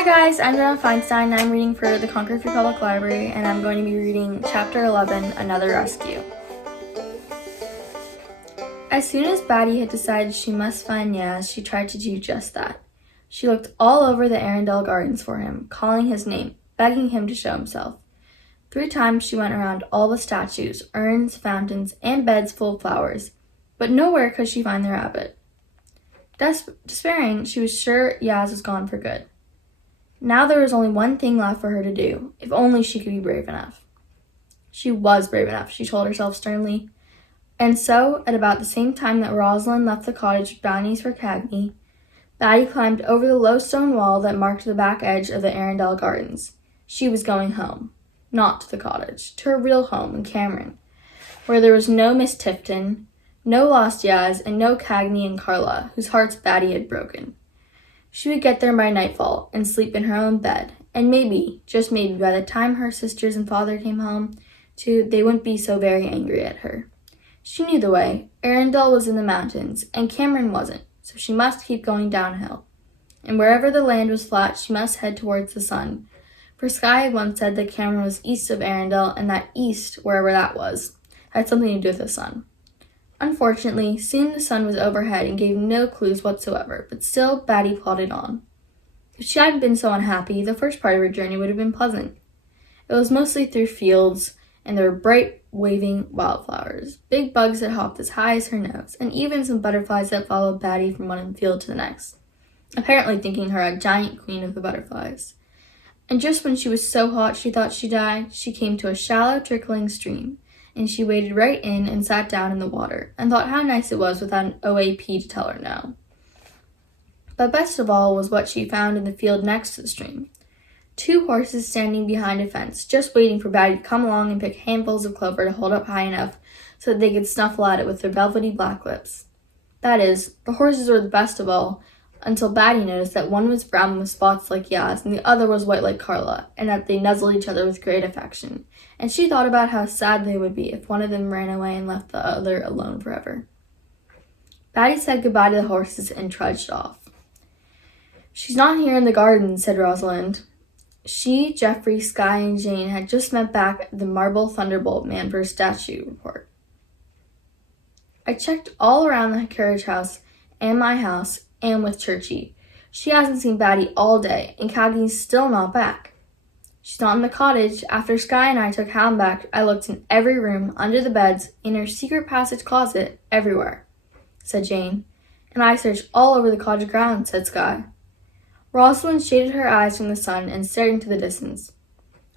Hi guys, I'm Gemma Feinstein. I'm reading for the Concord Free Public Library, and I'm going to be reading Chapter 11, Another Rescue. As soon as Batty had decided she must find Yaz, she tried to do just that. She looked all over the Arundel Gardens for him, calling his name, begging him to show himself. 3 times she went around all the statues, urns, fountains, and beds full of flowers, but nowhere could she find the rabbit. Despairing, she was sure Yaz was gone for good. Now there was only one thing left for her to do, if only she could be brave enough. She was brave enough, she told herself sternly. And so, at about the same time that Rosalind left the cottage with brownies for Cagney, Batty climbed over the low stone wall that marked the back edge of the Arundel Gardens. She was going home. Not to the cottage, to her real home in Cameron, where there was no Miss Tifton, no lost Yaz, and no Cagney and Carla, whose hearts Batty had broken. She would get there by nightfall and sleep in her own bed, and maybe, just maybe, by the time her sisters and father came home, too, they wouldn't be so very angry at her. She knew the way. Arundel was in the mountains, and Cameron wasn't, so she must keep going downhill. And wherever the land was flat, she must head towards the sun, for Skye had once said that Cameron was east of Arundel, and that east, wherever that was, had something to do with the sun. Unfortunately, soon the sun was overhead and gave no clues whatsoever, but still Batty plodded on. If she hadn't been so unhappy, the first part of her journey would have been pleasant. It was mostly through fields, and there were bright, waving wildflowers, big bugs that hopped as high as her nose, and even some butterflies that followed Batty from one field to the next, apparently thinking her a giant queen of the butterflies. And just when she was so hot she thought she'd die, she came to a shallow, trickling stream, and she waded right in and sat down in the water, and thought how nice it was without an OAP to tell her no. But best of all was what she found in the field next to the stream. 2 horses standing behind a fence, just waiting for Batty to come along and pick handfuls of clover to hold up high enough so that they could snuffle at it with their velvety black lips. That is, the horses were the best of all, until Batty noticed that one was brown with spots like Yaz, and the other was white like Carla, and that they nuzzled each other with great affection, and she thought about how sad they would be if one of them ran away and left the other alone forever. Batty said goodbye to the horses and trudged off. "She's not here in the garden," said Rosalind. She, Geoffrey, Skye, and Jane had just met back at the Marble Thunderbolt Man for a statue report. "I checked all around the carriage house and my house, and with Churchy. She hasn't seen Batty all day, and Cagney's still not back. She's not in the cottage. After Skye and I took Hound back, I looked in every room, under the beds, in her secret passage closet, everywhere," said Jane. "And I searched all over the cottage grounds," said Skye. Rosalind shaded her eyes from the sun and stared into the distance,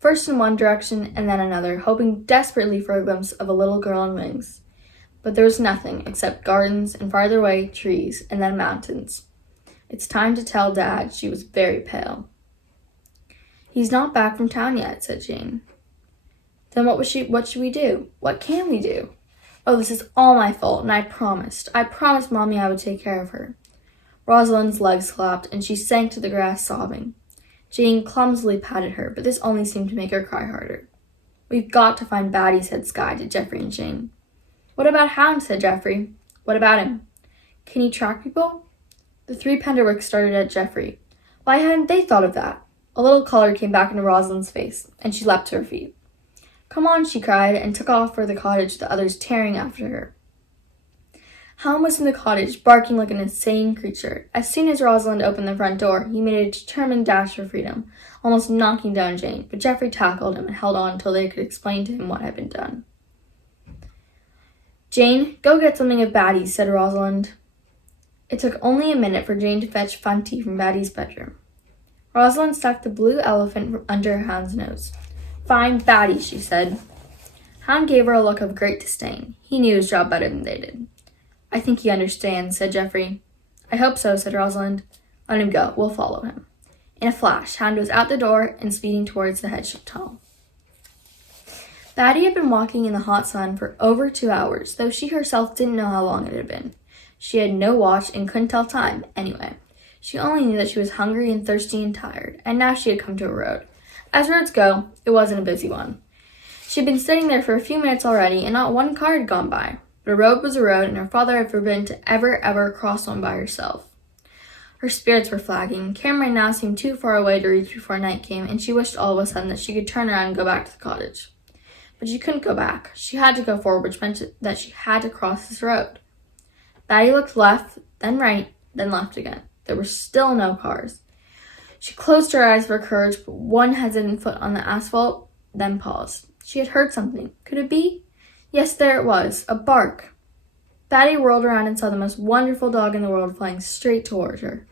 first in one direction and then another, hoping desperately for a glimpse of a little girl in wings. But there was nothing except gardens and farther away trees and then mountains. "It's time to tell Dad." She was very pale. "He's not back from town yet," said Jane. "Then what should we do? What can we do? Oh, this is all my fault, and I promised Mommy I would take care of her." Rosalind's legs clapped, and she sank to the grass sobbing. Jane clumsily patted her, but this only seemed to make her cry harder. "We've got to find Batty," said Skye to Geoffrey and Jane. "What about Hound?" said Geoffrey. "What about him? Can he track people?" The 3 Penderwicks started at Geoffrey. Why hadn't they thought of that? A little color came back into Rosalind's face, and she leapt to her feet. "Come on," she cried, and took off for the cottage, the others tearing after her. Hound was in the cottage, barking like an insane creature. As soon as Rosalind opened the front door, he made a determined dash for freedom, almost knocking down Jane, but Geoffrey tackled him and held on until they could explain to him what had been done. "Jane, go get something of Batty's," said Rosalind. It took only a minute for Jane to fetch Funty from Batty's bedroom. Rosalind stuck the blue elephant under Hound's nose. "Find Batty," she said. Hound gave her a look of great disdain. He knew his job better than they did. "I think he understands," said Geoffrey. "I hope so," said Rosalind. "Let him go. We'll follow him." In a flash, Hound was out the door and speeding towards the hedge tunnel. Batty had been walking in the hot sun for over 2 hours, though she herself didn't know how long it had been. She had no watch and couldn't tell time, anyway. She only knew that she was hungry and thirsty and tired, and now she had come to a road. As roads go, it wasn't a busy one. She had been sitting there for a few minutes already, and not one car had gone by. But a road was a road, and her father had forbidden to ever cross one by herself. Her spirits were flagging. Cameron now seemed too far away to reach before night came, and she wished all of a sudden that she could turn around and go back to the cottage. But she couldn't go back. She had to go forward, which meant that she had to cross this road. Batty looked left, then right, then left again. There were still no cars. She closed her eyes for courage, but one hesitant foot on the asphalt, then paused. She had heard something. Could it be? Yes, there it was, a bark. Batty whirled around and saw the most wonderful dog in the world flying straight toward her.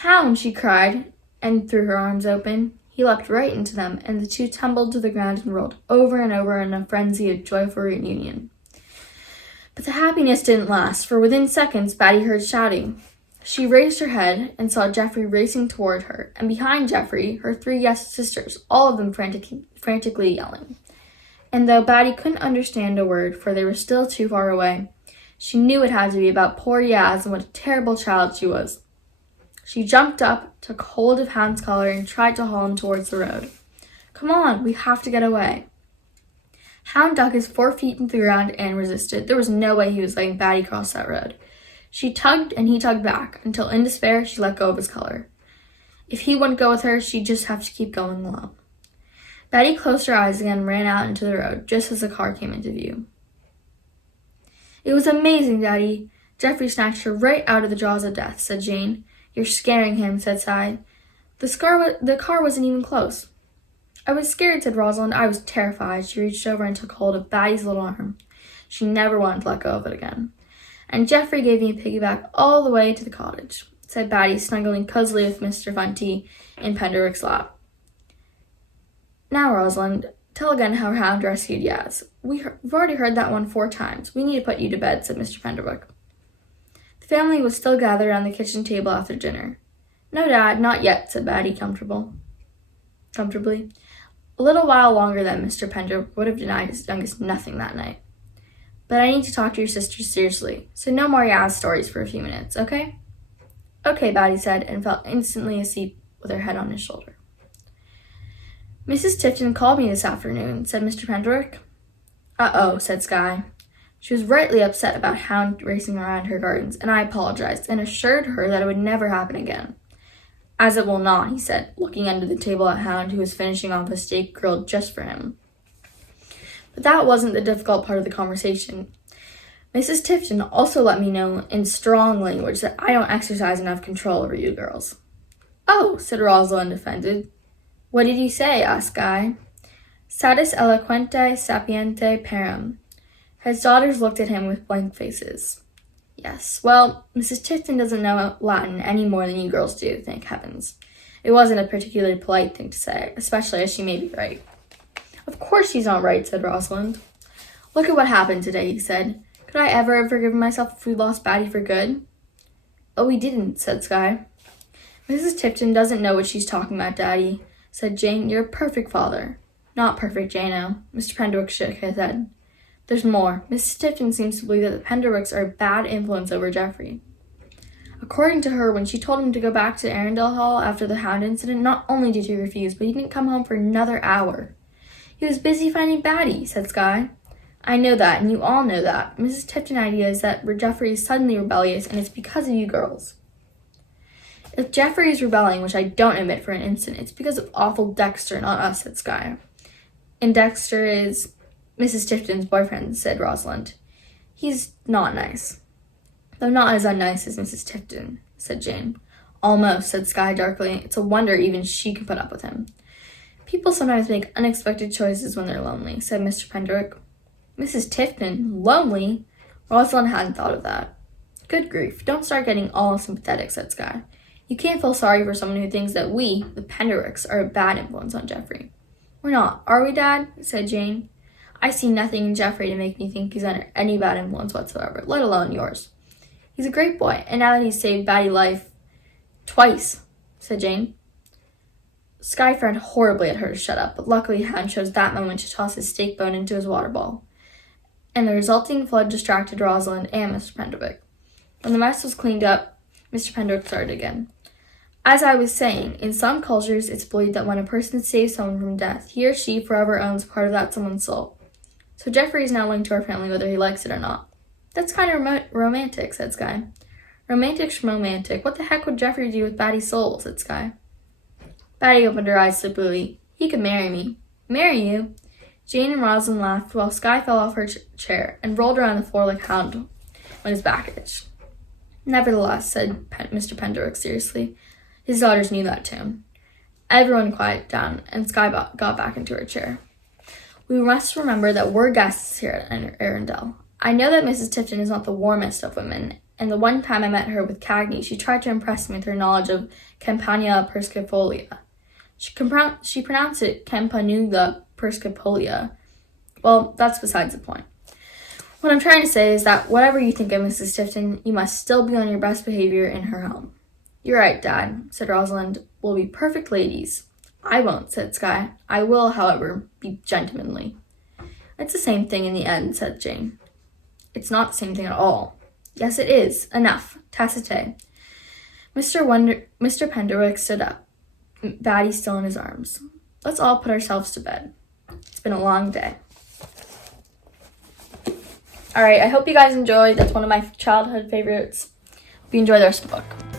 Hound, she cried, and threw her arms open. He leapt right into them, and the two tumbled to the ground and rolled over and over in a frenzy of joyful reunion. But the happiness didn't last, for within seconds Batty heard shouting. She raised her head and saw Geoffrey racing toward her, and behind Geoffrey, her three sisters, all of them frantically yelling. And though Batty couldn't understand a word, for they were still too far away, she knew it had to be about poor Yaz and what a terrible child she was. She jumped up, took hold of Hound's collar, and tried to haul him towards the road. Come on, we have to get away. Hound dug his 4 feet into the ground and resisted. There was no way he was letting Batty cross that road. She tugged and he tugged back, until in despair she let go of his collar. If he wouldn't go with her, she'd just have to keep going alone. Batty closed her eyes again and ran out into the road, just as the car came into view. It was amazing, Daddy. Geoffrey snatched her right out of the jaws of death, said Jane. You're scaring him, said Cy. The car wasn't even close. I was scared, said Rosalind. I was terrified. She reached over and took hold of Batty's little arm. She never wanted to let go of it again. And Geoffrey gave me a piggyback all the way to the cottage, said Batty, snuggling cozily with Mr. Funty in Penderwicks' lap. Now, Rosalind, tell again how Hound rescued Yaz. We've already heard that one 4 times. We need to put you to bed, said Mr. Penderwick. The family was still gathered around the kitchen table after dinner. No, Dad, not yet, said Batty comfortably. A little while longer than Mr. Penderwick would have denied his youngest nothing that night. But I need to talk to your sisters seriously, so no more Yaz stories for a few minutes, okay? Okay, Batty said, and fell instantly asleep with her head on his shoulder. Mrs. Tipton called me this afternoon, said Mr. Penderwick. Uh-oh, said Skye. She was rightly upset about Hound racing around her gardens, and I apologized and assured her that it would never happen again. As it will not, he said, looking under the table at Hound, who was finishing off a steak grilled just for him. But that wasn't the difficult part of the conversation. Mrs. Tipton also let me know in strong language that I don't exercise enough control over you girls. Oh, said Rosalind, offended. What did you say? Asked Guy. Satis eloquente sapiente parum. His daughters looked at him with blank faces. Yes, well, Mrs. Tipton doesn't know Latin any more than you girls do, thank heavens. It wasn't a particularly polite thing to say, especially as she may be right. Of course she's not right, said Rosalind. Look at what happened today, he said. Could I ever have forgiven myself if we lost Batty for good? Oh, we didn't, said Skye. Mrs. Tipton doesn't know what she's talking about, Daddy, said Jane. You're a perfect father. Not perfect, Jane-o. Mr. Penderwick shook his head. There's more. Mrs. Tipton seems to believe that the Penderwicks are a bad influence over Geoffrey. According to her, when she told him to go back to Arundel Hall after the Hound incident, not only did he refuse, but he didn't come home for another hour. He was busy finding Batty, said Skye. I know that, and you all know that. Mrs. Tipton's idea is that Geoffrey is suddenly rebellious, and it's because of you girls. If Geoffrey is rebelling, which I don't admit for an instant, it's because of awful Dexter, not us, said Skye. And Dexter is Mrs. Tipton's boyfriend, said Rosalind. He's not nice. Though not as unnice as Mrs. Tipton, said Jane. Almost, said Skye darkly. It's a wonder even she can put up with him. People sometimes make unexpected choices when they're lonely, said Mr. Penderwick. Mrs. Tipton? Lonely? Rosalind hadn't thought of that. Good grief, don't start getting all sympathetic, said Skye. You can't feel sorry for someone who thinks that we, the Penderwicks, are a bad influence on Geoffrey. We're not, are we, Dad? Said Jane. I see nothing in Geoffrey to make me think he's under any bad influence whatsoever, let alone yours. He's a great boy, and now that he's saved Batty's life twice, said Jane. Skye frowned horribly at her to shut up, but luckily Hound chose that moment to toss his steak bone into his water ball, and the resulting flood distracted Rosalind and Mr. Penderwick. When the mess was cleaned up, Mr. Penderwick started again. As I was saying, in some cultures it's believed that when a person saves someone from death, he or she forever owns part of that someone's soul. So Geoffrey is now linked to our family whether he likes it or not. That's kind of romantic, said Skye. Romantic schmomantic. What the heck would Jeffrey do with Batty's soul? Said Skye. Batty opened her eyes sleepily. He could marry me. Marry you? Jane and Rosalind laughed while Skye fell off her chair and rolled around the floor like a hound when his back itched. Nevertheless, said Mr. Penderwicks seriously. His daughters knew that tone. Everyone quieted down, and Skye got back into her chair. We must remember that we're guests here at Arundel. I know that Mrs. Tifton is not the warmest of women, and the one time I met her with Cagney, she tried to impress me with her knowledge of Campania perscifolia. She pronounced it Campanula perscifolia. Well, that's besides the point. What I'm trying to say is that whatever you think of Mrs. Tifton, you must still be on your best behavior in her home. You're right, Dad, said Rosalind. We'll be perfect ladies. I won't, said Skye. I will, however, be gentlemanly. It's the same thing in the end, said Jane. It's not the same thing at all. Yes, it is. Enough. Tacite. Mr. Penderwick stood up, Batty still in his arms. Let's all put ourselves to bed. It's been a long day. Alright, I hope you guys enjoyed. That's one of my childhood favorites. Hope you enjoy the rest of the book.